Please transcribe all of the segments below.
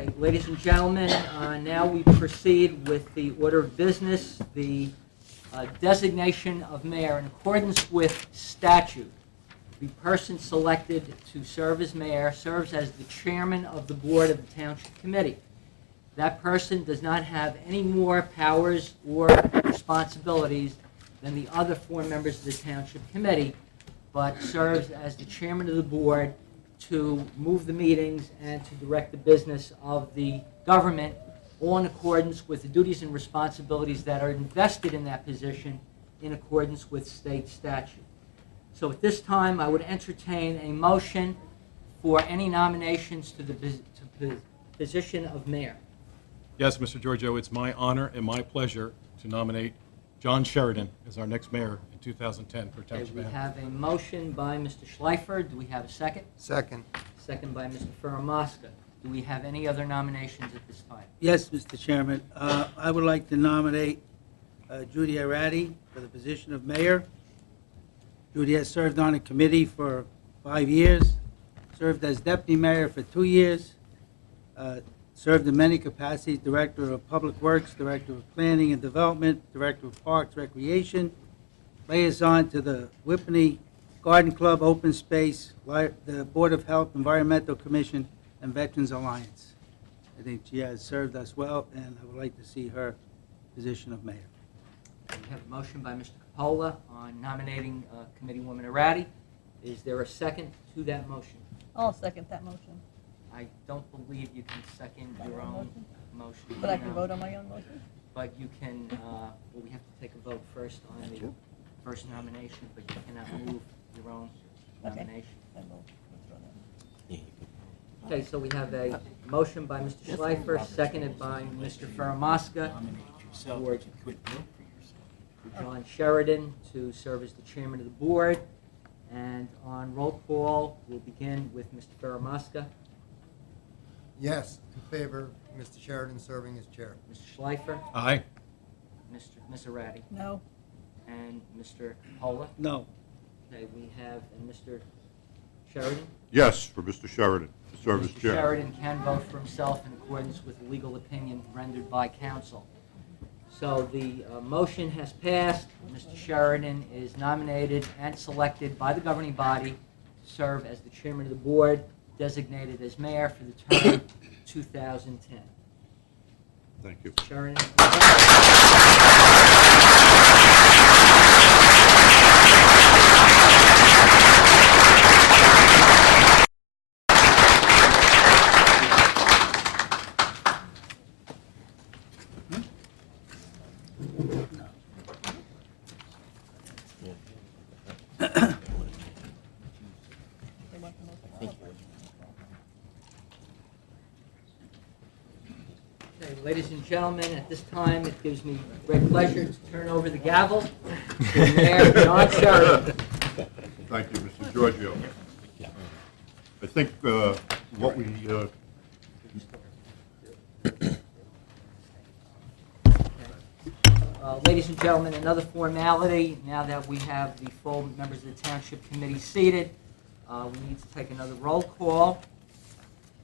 Okay, ladies and gentlemen, now we proceed with the order of business, the designation of mayor. In accordance with statute, the person selected to serve as mayor serves as the chairman of the board of the township committee. That person does not have any more powers or responsibilities than the other four members of the township committee, but serves as the chairman of the board to move the meetings and to direct the business of the government, all in accordance with the duties and responsibilities that are invested in that position in accordance with state statute. So at this time, I would entertain a motion for any nominations to the position of mayor. Yes, Mr. Giorgio, it's my honor and my pleasure to nominate John Sheridan as our next mayor in 2010 for Okay, Township we of Hanover. have a motion by Mr. Schleifer. Do we have a second? Second. Second by Mr. Faramasca. Do we have any other nominations at this time? Yes, Mr. Chairman. I would like to nominate Judy Arati for the position of mayor. Judy has served on a committee for 5 years, served as deputy mayor for 2 years, served in many capacities: director of public works, director of planning and development, director of parks, recreation, liaison to the Whippany Garden Club, Open Space, the Board of Health, Environmental Commission, and Veterans Alliance. I think she has served us well, and I would like to see her position of mayor. We have a motion by Mr. Capola on nominating Committeewoman Arati. Is there a second to that motion? I'll second that motion. I don't believe you can second your own motion. But I can no. vote on my own motion? But you can, well, we have to take a vote first on the first nomination, but you cannot move your own Okay. nomination. Then we'll withdraw that. Okay, so we have a motion by Mr. Schleifer, seconded by Mr. Faramasca, for John Sheridan to serve as the chairman of the board. And on roll call, we'll begin with Mr. Faramasca, Yes, in favor of Mr. Sheridan serving as chair. Mr. Schleifer, Aye. Ms. Arati, No, and Mr. Capola. No. Okay, we have, and Mr. Sheridan? Yes, for Mr. Sheridan to serve as Mr. chair. Sheridan can vote for himself in accordance with the legal opinion rendered by counsel. So the motion has passed. Mr. Sheridan is nominated and selected by the governing body to serve as the chairman of the board, designated as mayor for the term 2010. Thank you. Sheridan. they want the motion. Okay, ladies and gentlemen, at this time, it gives me great pleasure to turn over the gavel to Mayor John Sheridan. Thank you, Mr. Giorgio. I think what we Ladies and gentlemen, another formality, now that we have the full members of the Township Committee seated, we need to take another roll call.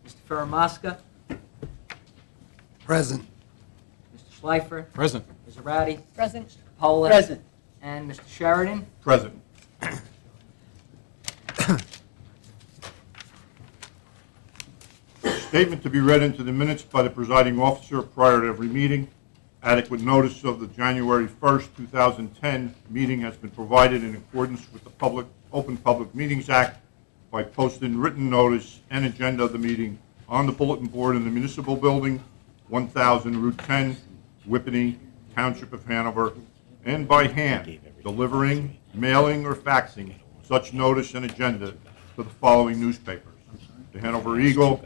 Mr. Faramasca, Present. Mr. Schleifer, Present. Ms. Arati, Present. Mr. Capola. Present. And Mr. Sheridan. present. Statement to be read into the minutes by the presiding officer prior to every meeting. Adequate notice of the January 1st, 2010 meeting has been provided in accordance with the Open Public Meetings Act by posting written notice and agenda of the meeting on the bulletin board in the municipal building, 1000 Route 10, Whippany, Township of Hanover, and by hand, delivering, mailing, or faxing such notice and agenda to the following newspapers: the Hanover Eagle,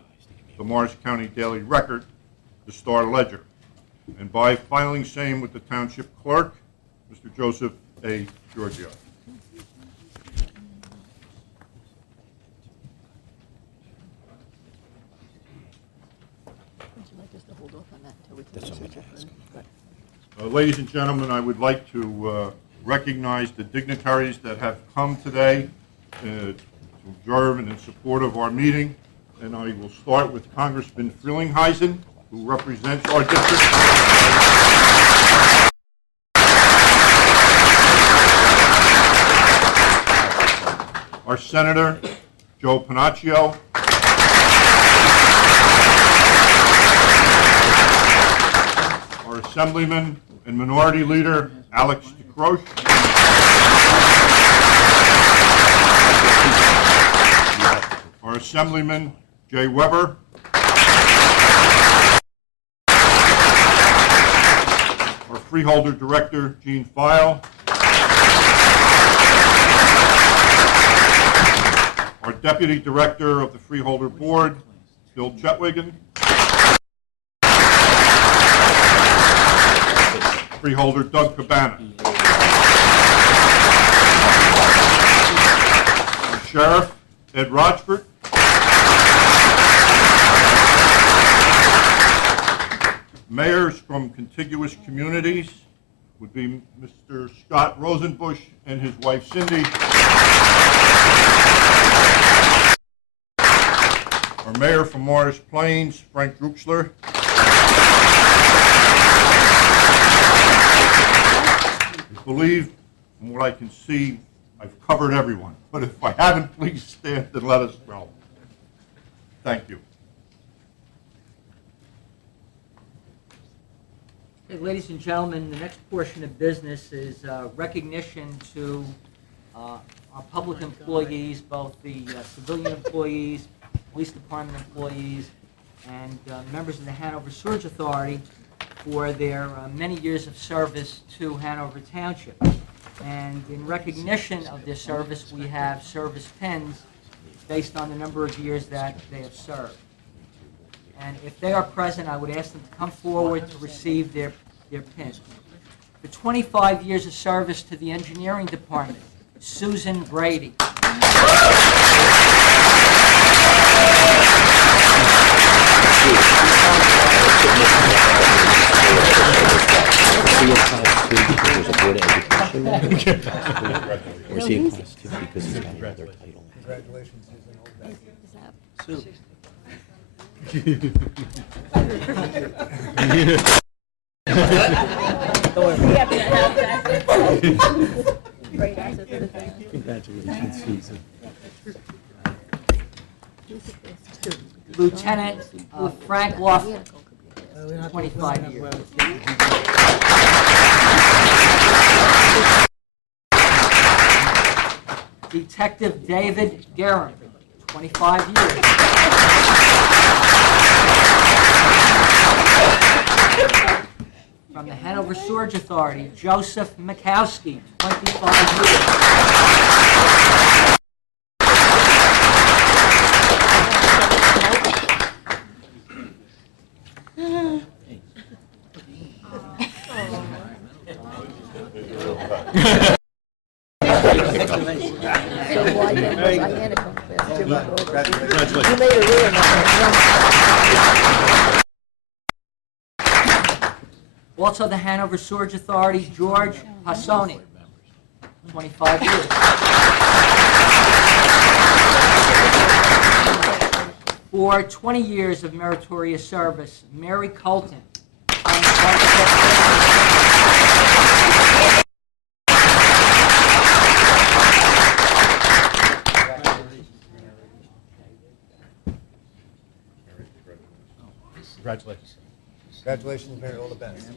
the Morris County Daily Record, the Star Ledger, and by filing same with the Township Clerk, Mr. Joseph A. Giorgio. Would you like us to hold off on that until we can? That's what I'm going to ask. Ladies and gentlemen, I would like to recognize the dignitaries that have come today to observe and in support of our meeting. and I will start with Congressman Frelinghuysen, who represents our district. Our Senator, Joe Panaccio. Our Assemblyman and Minority Leader, Alex DeCroce. Our Assemblyman, Jay Weber. Our Freeholder Director, Gene File. Our Deputy Director of the Freeholder Board, Bill Chetwigan. Freeholder Doug Cabana. Our Sheriff, Ed Rochford. Mayors from contiguous communities would be Mr. Scott Rosenbush and his wife Cindy. Our mayor from Morris Plains, Frank Druxler. I believe, from what I can see, I've covered everyone. But if I haven't, please stand and let us know. Thank you. Okay, ladies and gentlemen, the next portion of business is recognition to our public employees, both the civilian employees, police department employees, and members of the Hanover Sewerage Authority for their many years of service to Hanover Township. And in recognition of their service, we have service pins based on the number of years that they have served. And if they are present, I would ask them to come forward to receive their pin. For 25 years of service to the engineering department, Susan Brady. Or see a class 2 because he's got another title. Congratulations, Susan. All the best. Sue. Great asset for the family. Congratulations, Susan. Lieutenant Frank Laughlin, 25 years. Detective David Guerin, 25 years. From the Hanover Sewerage Authority, Joseph Mikowski, 25 years. So why didn't Diana come first? Jim brought it. Congratulations. You made a real nice. Also the Hanover Sewerage Authority, George Passoni, 25 years. For 20 years of meritorious service, Mary Colton. Congratulations. Congratulations, Mary. All the best.